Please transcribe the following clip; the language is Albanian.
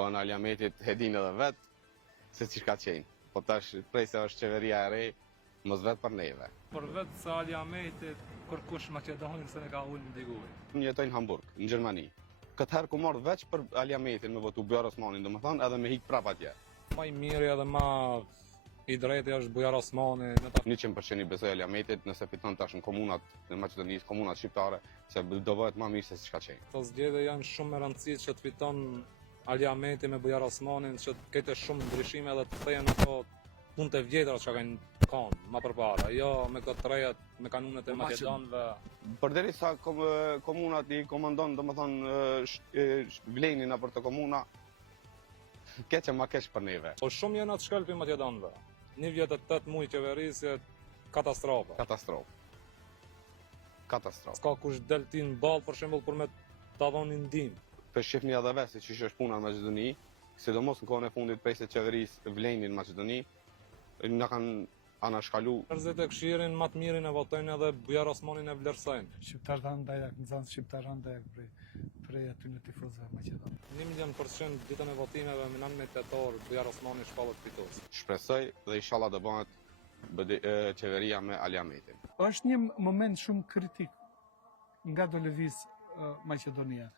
Po në Aliametit hedin edhe vetë se që ka qenë. Po tash prej se është qeveria e re, mos vetë për neve. Për vetë se Aliametit, kërkush Maqedonin se ne ka ullë në diguj. Unë jetoj në Hamburg, në Gjermani. Këtë herë ku marrë veç për Aliametin me votu Bujar Osmanin, do më thonë, edhe me hik prap atje. Ma i miri edhe ma i drejti është Bujar Osmani. 100% i besoj Aliametit nëse fiton tash në komunat në Maqedonisë, komunat shqiptare, se do bëhet më mirë se si ka qenë. Këto zgjedhje janë shumë me rëndësi që të fiton Aliameti me Bujar Osmanin, që të ketë shumë ndryshime dhe të thejnë ato punë të vjetra që kanë më përpara, jo me këto trejet, me kanunet e Maqedonëve. Përderisa komunat i komandon, do më thonë, vlenin për të komuna, keqe ma keq për neve. Po shumë janë atë shkelpi Maqedonëve. Një vjetë 8 muaj qeverisje, katastrofa. Katastrofë. S'ka kush del ti në balë, për shembull, për me ta dhoni ndihmë. Për shifni edhe vetë se që është puna në Maqedoni, sidomos në kohën e fundit prej se qeverisë vlenin në Maqedoni, na kanë anashkalu. Njerëzit e këshirin më të mirin e votojnë edhe Bujar Osmanin e vlerësojnë. Shqiptarët kanë ndajak, nxënës shqiptarë ndajak prej aty në tifozëve Maqedon. 100% ditën e votimeve me 19 tetor Bujar Osmani shpallët fitues. Shpresoj dhe inshallah do bëhet qeveria me Aliametin. Është një moment shumë kritik nga do lëviz Maqedonia.